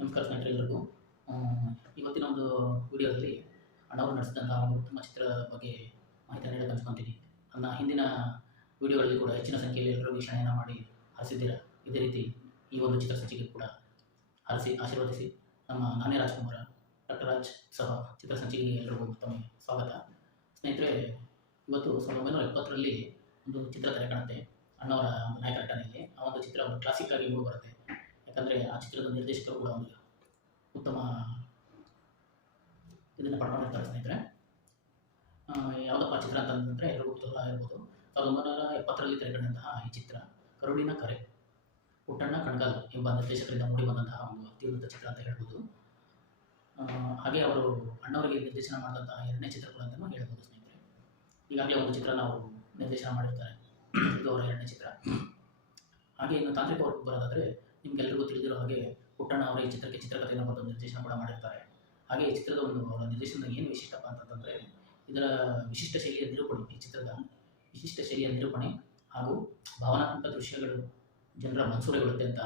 ನಮಸ್ಕಾರ ಸ್ನೇಹಿತರೆ ಎಲ್ಲರಿಗೂ. ಇವತ್ತಿನ ಒಂದು ವಿಡಿಯೋದಲ್ಲಿ ಅಣ್ಣವರು ನಡೆಸಿದಂತಹ ಒಂದು ಉತ್ತಮ ಚಿತ್ರದ ಬಗ್ಗೆ ಮಾಹಿತಿಯನ್ನು ಹೇಳಕ್ಕೆ ಹಂಚ್ಕೊತೀನಿ. ನನ್ನ ಹಿಂದಿನ ವಿಡಿಯೋಗಳಲ್ಲಿ ಕೂಡ ಹೆಚ್ಚಿನ ಸಂಖ್ಯೆಯಲ್ಲಿ ಎಲ್ಲರೂ ವೀಕ್ಷಣೆಯನ್ನು ಮಾಡಿ ಹರಿಸಿದ್ದೀರಾ. ಇದೇ ರೀತಿ ಈ ಒಂದು ಚಿತ್ರಸಂಚಿಕೆ ಕೂಡ ಹರಿಸಿ ಆಶೀರ್ವದಿಸಿ. ನಮ್ಮ ನಾನೇ ರಾಜ್ಕುಮಾರ ಡಾಕ್ಟರ್ ರಾಜ್ ಸಹ ಚಿತ್ರಸಂಚಿಕೆಗೆ ಎಲ್ಲರಿಗೂ ಮತ್ತೊಮ್ಮೆ ಸ್ವಾಗತ. ಸ್ನೇಹಿತರೆ, ಇವತ್ತು 1970ರಲ್ಲಿ ಒಂದು ಚಿತ್ರ ತೆರೆ ಕಾಣುತ್ತೆ. ಅಣ್ಣವರ ಒಂದು ನಾಯಕ ನಟನೆಯಲ್ಲಿ ಆ ಒಂದು ಚಿತ್ರ ಒಂದು ಕ್ಲಾಸಿಕ್ ಆಗಿ ಮೂಡಿ ಬರುತ್ತೆ. ಯಾಕಂದರೆ ಆ ಚಿತ್ರದ ನಿರ್ದೇಶಕರು ಕೂಡ ಒಂದು ಉತ್ತಮ ಇದನ್ನು ಪಡ್ಕೊಂಡಿರ್ತಾರೆ. ಸ್ನೇಹಿತರೆ, ಯಾವುದಪ್ಪ ಚಿತ್ರ ಅಂತಂದರೆ ಎಲ್ಲರಿಗೂ ಕುತೂಹಲ ಇರ್ಬೋದು. 1970ರಲ್ಲಿ ತೆರೆಕಂಡಂತಹ ಈ ಚಿತ್ರ ಕರುಳಿನ ಕರೆ, ಪುಟ್ಟಣ್ಣ ಕಣಗಾಲ್ ಎಂಬ ನಿರ್ದೇಶಕರಿಂದ ಮೂಡಿ ಬಂದಂತಹ ಒಂದು ಅತ್ಯುನ್ನತ ಚಿತ್ರ ಅಂತ ಹೇಳ್ಬೋದು. ಹಾಗೆ ಅವರು ಅಣ್ಣವರಿಗೆ ನಿರ್ದೇಶನ ಮಾಡಿದಂತಹ ಎರಡನೇ ಚಿತ್ರ ಕೂಡ ಅಂತಲೂ ಹೇಳ್ಬೋದು. ಸ್ನೇಹಿತರೆ, ಈಗಾಗಲೇ ಒಂದು ಚಿತ್ರ ನಾವು ನಿರ್ದೇಶನ ಮಾಡಿರ್ತಾರೆ, ಇದು ಅವರ ಎರಡನೇ ಚಿತ್ರ. ಹಾಗೆ ಇನ್ನು ತಾಂತ್ರಿಕ ವರ್ಗಕ್ಕೆ ಬರೋದಾದರೆ ನಿಮಗೆಲ್ಲರಿಗೂ ತಿಳಿದಿರೋ ಹಾಗೆ ಪುಟ್ಟಣ್ಣ ಅವರ ಈ ಚಿತ್ರಕ್ಕೆ ಚಿತ್ರಕಥೆಯನ್ನು ಬರೆದು ನಿರ್ದೇಶನ ಕೂಡ ಮಾಡಿರ್ತಾರೆ. ಹಾಗೆ ಈ ಚಿತ್ರದ ಒಂದು ಅವರ ನಿರ್ದೇಶನದ ಏನು ವಿಶಿಷ್ಟಪ್ಪ ಅಂತಂದರೆ ಇದರ ವಿಶಿಷ್ಟ ಶೈಲಿಯ ನಿರೂಪಣೆ, ಈ ಚಿತ್ರದ ವಿಶಿಷ್ಟ ಶೈಲಿಯ ನಿರೂಪಣೆ ಹಾಗೂ ಭಾವನಾತ್ಮಕ ದೃಶ್ಯಗಳು ಜನರ ಮನಸೂರೆಗೊಳ್ಳುತ್ತೆ ಅಂತ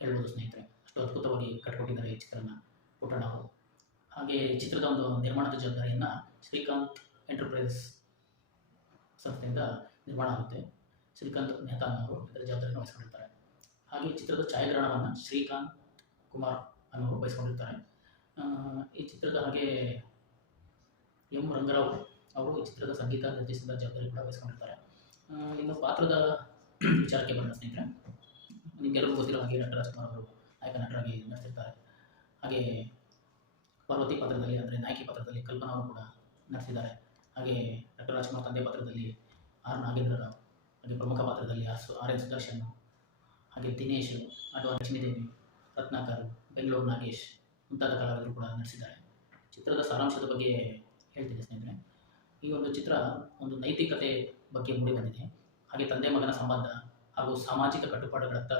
ಹೇಳ್ಬೋದು. ಸ್ನೇಹಿತರೆ, ಅಷ್ಟು ಅದ್ಭುತವಾಗಿ ಕಟ್ಕೊಟ್ಟಿದ್ದಾರೆ ಈ ಚಿತ್ರನ ಪುಟ್ಟಣ್ಣ ಅವರು. ಹಾಗೆ ಈ ಚಿತ್ರದ ಒಂದು ನಿರ್ಮಾಣದ ಜವಾಬ್ದಾರಿಯನ್ನು ಶ್ರೀಕಾಂತ್ ಎಂಟರ್ಪ್ರೈಸ್ ಸಂಸ್ಥೆಯಿಂದ ನಿರ್ಮಾಣ ಆಗುತ್ತೆ. ಶ್ರೀಕಾಂತ್ ಮೆಹ್ತಾನ್ ಅವರು ಇದರ ಜವಾಬ್ದಾರಿಯನ್ನು ವಹಿಸ್ಕೊಂಡಿರ್ತಾರೆ. ಹಾಗೆ ಈ ಚಿತ್ರದ ಛಾಯಾಗ್ರಹಣವನ್ನು ಶ್ರೀಕಾಂತ್ ಕುಮಾರ್ ಅನ್ನೋರು ವಹಿಸ್ಕೊಂಡಿರ್ತಾರೆ. ಈ ಚಿತ್ರದ ಹಾಗೆ ಎಂ ರಂಗರಾವ್ ಅವರು ಈ ಚಿತ್ರದ ಸಂಗೀತ ನಿರ್ದೇಶನದ ಜವಾಬ್ದಾರಿ ಕೂಡ ವಹಿಸ್ಕೊಂಡಿರ್ತಾರೆ. ಇನ್ನು ಪಾತ್ರದ ವಿಚಾರಕ್ಕೆ ಬಂದ ಸ್ನೇಹಿತರೆ, ನಿಮಗೆಲ್ಲರಿಗೂ ಗೊತ್ತಿರೋ ಹಾಗೆ ಡಾಕ್ಟರ್ ರಾಜ್ಕುಮಾರ್ ಅವರು ನಾಯಕ ನಟರಾಗಿ ನಟಿಸಿರ್ತಾರೆ. ಹಾಗೆ ಪಾರ್ವತಿ ಪಾತ್ರದಲ್ಲಿ ಅಂದರೆ ನಾಯಕಿ ಪಾತ್ರದಲ್ಲಿ ಕಲ್ಪನಾ ಅವರು ಕೂಡ ನಟಿಸಿದ್ದಾರೆ. ಹಾಗೆ ಡಾಕ್ಟರ್ ರಾಜ್ಕುಮಾರ್ ತಂದೆ ಪಾತ್ರದಲ್ಲಿ ಆರ್ ನಾಗೇಂದ್ರ ರಾವ್, ಹಾಗೆ ಪ್ರಮುಖ ಪಾತ್ರದಲ್ಲಿ ಆರ್ ಎನ್ ಸುದರ್ಶನ್, ಹಾಗೆ ದಿನೇಶ್, ಅಥವಾ ಲಕ್ಷ್ಮೀದೇವಿ, ರತ್ನಾಕರ್, ಬೆಂಗಳೂರು ನಾಗೇಶ್ ಮುಂತಾದ ಕಲಾವಿದರು ಕೂಡ ನಟಿಸಿದ್ದಾರೆ. ಚಿತ್ರದ ಸಾರಾಂಶದ ಬಗ್ಗೆ ಹೇಳ್ತಿದ್ದೆ ಸ್ನೇಹಿತರೆ. ಈ ಒಂದು ಚಿತ್ರ ಒಂದು ನೈತಿಕತೆ ಬಗ್ಗೆ ಮೂಡಿ ಬಂದಿದೆ. ಹಾಗೆ ತಂದೆ ಮಗನ ಸಂಬಂಧ ಹಾಗೂ ಸಾಮಾಜಿಕ ಕಟ್ಟುಪಾಡುಗಳತ್ತ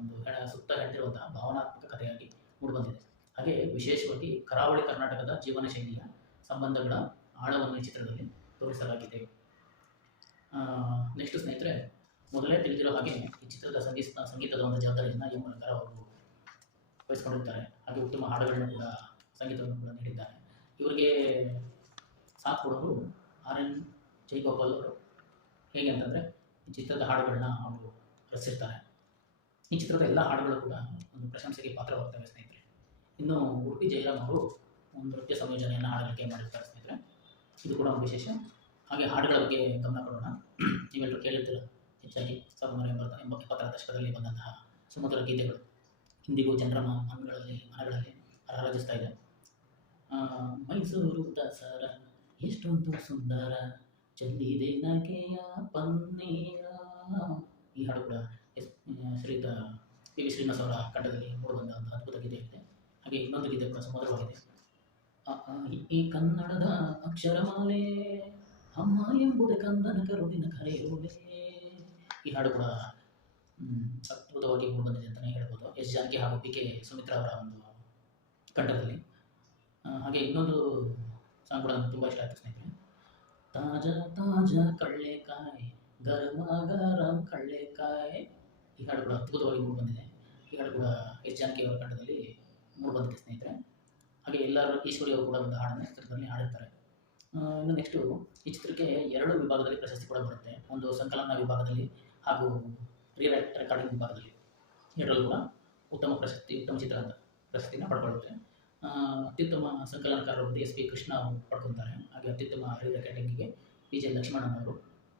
ಒಂದು ಸುತ್ತ ಹೇಳ್ತಿರುವಂತಹ ಭಾವನಾತ್ಮಕ ಕಥೆಯಾಗಿ ಮೂಡಿಬಂದಿದೆ. ಹಾಗೆ ವಿಶೇಷವಾಗಿ ಕರಾವಳಿ ಕರ್ನಾಟಕದ ಜೀವನ ಶೈಲಿಯ ಸಂಬಂಧಗಳ ಆಳವನ್ನು ಈ ಚಿತ್ರದಲ್ಲಿ ತೋರಿಸಲಾಗಿದೆ. ನೆಕ್ಸ್ಟ್ ಸ್ನೇಹಿತರೆ, ಮೊದಲೇ ತಿಳಿದಿರೋ ಹಾಗೆ ಈ ಚಿತ್ರದ ಸಂಗೀತದ ಒಂದು ಜವಾಬ್ದಾರಿಯನ್ನು ಎಂ ರಂಗರಾವ್ ಅವರು ವಹಿಸ್ಕೊಂಡಿರ್ತಾರೆ. ಹಾಗೆ ಉತ್ತಮ ಹಾಡುಗಳನ್ನು ಕೂಡ ಸಂಗೀತವನ್ನು ಕೂಡ ನೀಡಿದ್ದಾರೆ. ಇವರಿಗೆ ಸಾಥ್ ಕೊಡೋರು ಆರ್ ಎನ್ ಜೈಗೋಪಾಲ್ ಅವರು. ಹೇಗೆ ಅಂತಂದರೆ ಈ ಚಿತ್ರದ ಹಾಡುಗಳನ್ನ ಅವರು ರಚಿಸಿರ್ತಾರೆ. ಈ ಚಿತ್ರದ ಎಲ್ಲ ಹಾಡುಗಳು ಕೂಡ ಒಂದು ಪ್ರಶಂಸೆಗೆ ಪಾತ್ರವಾಗ್ತವೆ ಸ್ನೇಹಿತರೆ. ಇನ್ನು ಉಡುಪಿ ಜಯರಾಮ್ ಅವರು ಒಂದು ನೃತ್ಯ ಸಂಯೋಜನೆಯನ್ನು ಹಾಡಲಿಕ್ಕೆ ಮಾಡಿರ್ತಾರೆ ಸ್ನೇಹಿತರೆ. ಇದು ಕೂಡ ಒಂದು ವಿಶೇಷ. ಹಾಗೆ ಹಾಡುಗಳ ಬಗ್ಗೆ ಗಮನ ಕೊಡೋಣ. ನೀವೆಲ್ಲರೂ ಕೇಳಿರ್ತೀರ ಹೆಚ್ಚಾಗಿ 1970ರ ದಶಕದಲ್ಲಿ ಬಂದಂತಹ ಸುಮಧುರ ಗೀತೆಗಳು ಇಂದಿಗೂ ಜನರ ಮನಗಳಲ್ಲಿ ಹರಾಜಿಸ್ತಾ ಇದೆ. ಮೈಸೂರು ದಸರ ಎಷ್ಟೊಂದು ಸುಂದರ ಚೆಲ್ಲಿದೆ ನಗೆಯ ಪನ್ನೀರ, ಈ ಹಾಡು ಕೂಡ ಶ್ರೀಯುತ ಪಿ ವಿ ಶ್ರೀನಿವಾಸ್ ಅವರ ಕಂಠದಲ್ಲಿ ಮೂಡಿಬಂದ ಒಂದು ಅದ್ಭುತ ಗೀತೆ ಇದೆ. ಹಾಗೆ ಇನ್ನೊಂದು ಗೀತೆ ಕೂಡ ಸುಮಧುರವಾಗಿದೆ. ಈ ಕನ್ನಡದ ಅಕ್ಷರಮಾಲೆ ಅಮ್ಮ ಎಂಬುದೇ ಕಂದನ ಕರುಳಿನ ಕರೆಯೋಲೆ, ಈ ಹಾಡು ಕೂಡ ಅದ್ಭುತವಾಗಿ ಮೂಡಿಬಂದಿದೆ ಅಂತಲೇ ಹೇಳ್ಬೋದು. ಎಸ್ ಜಾನಕಿ ಹಾಗೂ ಪಿ ಕೆ ಸುಮಿತ್ರಾ ಅವರ ಒಂದು ಕಂಠದಲ್ಲಿ. ಹಾಗೆ ಇನ್ನೊಂದು ಸಾಂಗ್ ಕೂಡ ನನಗೆ ತುಂಬ ಇಷ್ಟ ಆಯಿತು ಸ್ನೇಹಿತರೆ. ತಾಜಾ ತಾಜಾ ಕಳ್ಳೆಕಾಯಿ ಗರಮ ಗರಂ ಕಳ್ಳೆಕಾಯಿ, ಈ ಹಾಡು ಕೂಡ ಅದ್ಭುತವಾಗಿ ಮೂಡಿಬಂದಿದೆ. ಈ ಹಾಡು ಕೂಡ ಎಸ್ ಜಾನಕಿ ಅವರ ಕಂಠದಲ್ಲಿ ಮೂಡಿಬಂದಿದೆ ಸ್ನೇಹಿತರೆ. ಹಾಗೆ ಎಲ್ಲರೂ ಈಶ್ವರಿ ಅವರು ಕೂಡ ಒಂದು ಹಾಡನ್ನು ಚಿತ್ರದಲ್ಲಿ ಹಾಡಿರ್ತಾರೆ. ಇನ್ನು ನೆಕ್ಸ್ಟು ಈ ಚಿತ್ರಕ್ಕೆ 2 ವಿಭಾಗದಲ್ಲಿ ಪ್ರಶಸ್ತಿ ಕೂಡ ಬರುತ್ತೆ. ಒಂದು ಸಂಕಲನ ವಿಭಾಗದಲ್ಲಿ ಹಾಗೂ ರೆಕಾರ್ಡಿಂಗ್ ವಿಭಾಗದಲ್ಲಿ. ಎರಡರಲ್ಲೂ ಕೂಡ ಉತ್ತಮ ಚಿತ್ರ ಅಂತ ಪ್ರಶಸ್ತಿನ ಪಡ್ಕೊಳ್ಳುತ್ತೆ. ಅತ್ಯುತ್ತಮ ಸಂಕಲನಕಾರರು ಎಸ್ ಪಿ ಕೃಷ್ಣ ಅವರು ಪಡ್ಕೊತಾರೆ. ಹಾಗೆ ಅತ್ಯುತ್ತಮ ರೆಕಾರ್ಡಿಂಗಿಗೆ ಪಿ ಜೆ ಲಕ್ಷ್ಮಣನ್ ಅವರು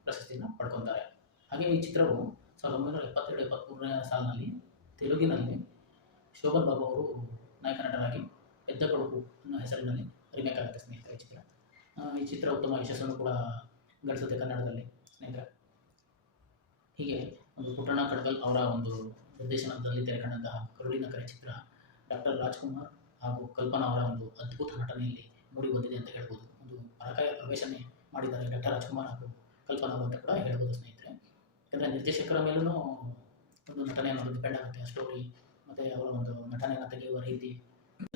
ಪ್ರಶಸ್ತಿಯನ್ನು ಪಡ್ಕೊತಾರೆ. ಹಾಗೆ ಈ ಚಿತ್ರವು 1972-73ನೇ ಸಾಲಿನಲ್ಲಿ ತೆಲುಗಿನಲ್ಲಿ ಶೋಭನ್ ಬಾಬು ಅವರು ನಾಯಕ ನಟರಾಗಿ ಪೆದ್ದ ಕೊಡುಕು ಅನ್ನೋ ಹೆಸರಿನಲ್ಲಿ ರಿಮೇಕ್ ಆಗುತ್ತೆ ಸ್ನೇಹಿತರೆ ಈ ಚಿತ್ರ. ಈ ಚಿತ್ರ ಉತ್ತಮ ಯಶಸ್ಸನ್ನು ಕೂಡ ಗಳಿಸುತ್ತೆ ಕನ್ನಡದಲ್ಲಿ ಸ್ನೇಹಿತರೆ. ಹೀಗೆ ಒಂದು ಪುಟ್ಟಣ್ಣ ಕಣಗಾಲ್ ಅವರ ಒಂದು ನಿರ್ದೇಶನದಲ್ಲಿ ತೆರೆಕಂಡಂತಹ ಕರುಳಿನ ಕರೆ ಚಿತ್ರ ಡಾಕ್ಟರ್ ರಾಜ್ಕುಮಾರ್ ಹಾಗೂ ಕಲ್ಪನಾ ಅವರ ಒಂದು ಅದ್ಭುತ ನಟನೆಯಲ್ಲಿ ಮೂಡಿ ಬಂದಿದೆ ಅಂತ ಹೇಳ್ಬೋದು. ಒಂದು ಪರಕಾಯ ಪ್ರವೇಶನೇ ಮಾಡಿದ್ದಾರೆ ಡಾಕ್ಟರ್ ರಾಜ್ಕುಮಾರ್ ಹಾಗೂ ಕಲ್ಪನಾ ಅವರು ಅಂತ ಕೂಡ ಹೇಳ್ಬೋದು ಸ್ನೇಹಿತರೆ. ಯಾಕಂದರೆ ನಿರ್ದೇಶಕರ ಮೇಲೂ ಒಂದು ನಟನೆ ಅನ್ನೋದು ಡಿಪೆಂಡ್ ಆಗುತ್ತೆ. ಆ ಸ್ಟೋರಿ ಮತ್ತು ಅವರ ಒಂದು ನಟನೆಯನ್ನು ತೆಗೆಯುವ ರೀತಿ.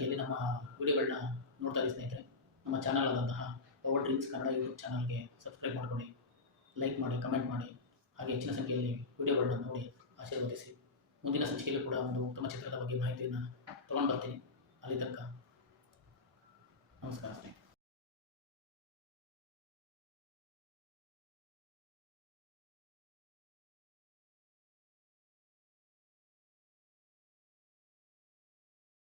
ಇಲ್ಲಿ ನಮ್ಮ ವಿಡಿಯೋಗಳನ್ನ ನೋಡ್ತಾ ಇದ್ದೀವಿ ಸ್ನೇಹಿತರೆ. ನಮ್ಮ ಚಾನಲ್ ಆದಂತಹ ಪವರ್ ಡ್ರೀಮ್ಸ್ ಕನ್ನಡ ಯೂಟ್ಯೂಬ್ ಚಾನಲ್ಗೆ ಸಬ್ಸ್ಕ್ರೈಬ್ ಮಾಡ್ಕೊಳ್ಳಿ, ಲೈಕ್ ಮಾಡಿ, ಕಮೆಂಟ್ ಮಾಡಿ. ಹಾಗೆ ಹೆಚ್ಚಿನ ಸಂಖ್ಯೆಯಲ್ಲಿ ವಿಡಿಯೋಗಳನ್ನ ನೋಡಿ ಆಶೀರ್ವದಿಸಿ. ಮುಂದಿನ ಸಂಚಿಕೆಯಲ್ಲೂ ಕೂಡ ಒಂದು ಉತ್ತಮ ಚಿತ್ರದ ಬಗ್ಗೆ ಮಾಹಿತಿಯನ್ನು ತೊಗೊಂಡು ಬರ್ತೀನಿ. ಅಲ್ಲಿ ತನಕ ನಮಸ್ಕಾರ ಸ್ನೇಹಿತರೆ.